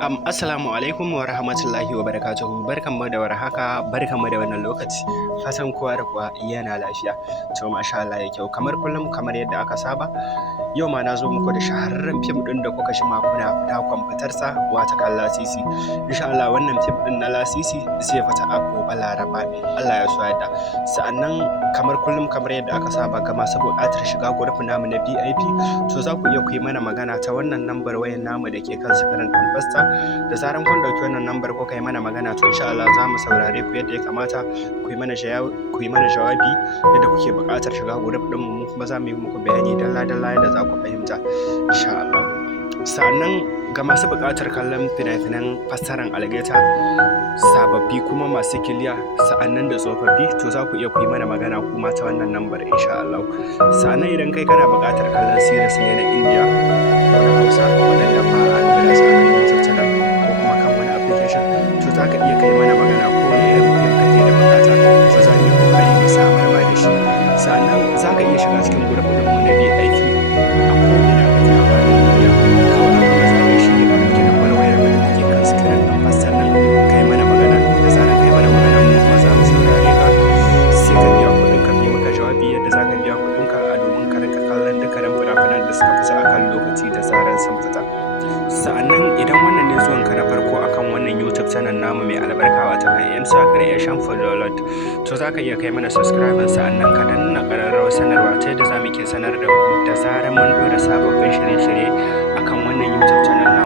Assalamu alaikum wa rahmatullahi wa barakatuhu. Barkanmu da warhaka, barkanmu da wannan lokaci. Fatan kowa da kowa yana lafiya. To masha Allah ya kyau. Kamar kullum kamar yadda aka saba, yau ma na zo muku da shahararren fim ɗin da kuka shima kuna fita kwamfutarsa wata kan Lasisi. Insha Allah wannan fim ɗin na Lasisi zai fita a gobe Laraba. Allah ya so yadda. Sa'annan kamar kullum kamar yadda aka saba ga masu buƙatar shiga gurfi namu na VIP, to za ku iya ku yi mana magana ta wannan lambar wayan namu da ke kan sikirin ɗin fasta. Da zaran kun dauki wannan lambar ko kai mana magana, to insha Allah za mu saurare ku yadda ya kamata, ku yi mana jawabi yadda kuke buƙatar shiga group din mu kuma za mu yi muku bayani dalla yadda za ku fahimta insha Allah. Sa'annan ga masu buƙatar kallon fina-finan fassarar algaita sababbi kuma masu kiliya sa'annan da tsofaffi, to za ku iya ku yi mana magana kuma ta wannan lambar insha Allah. Sa'annan idan kai kana buƙatar kallon series ne na India ko na Hausa waɗanda ba an bira su akan YouTube channel ko kuma kan wani application, to za ka iya kai mana magana ko wani irin fim kake da buƙata, to za mu yi ƙoƙari mu samar ma da shi. Sa'annan za ka iya shiga cikin group ɗin mu na VIP a kowane da kake amfani da duniya. Kawai abin da za ka yi shi ne ka ɗauki lambar wayar mu da take kan screen ɗin fassan nan, kai mana magana. Da zarar kai mana magana mu kuma za mu saurare ka, sai ka biya kuɗin ka, yi maka jawabi yadda za ka biya kuɗin ka a domin ka rinka kallon dukkanin fina-finan da suka fita akan lokaci da zarar sun fita. Sa'annan idan wannan ne zuwan ka na farko akan wannan YouTube channel namu mai albarka wata kan Emsa Creation for Download, to za ka iya kai mana subscribe sa'annan ka danna ƙararrawar sanarwa ta yadda za mu ke sanar da ku da zarar mun ɗora sababbin shirye-shirye akan wannan YouTube channel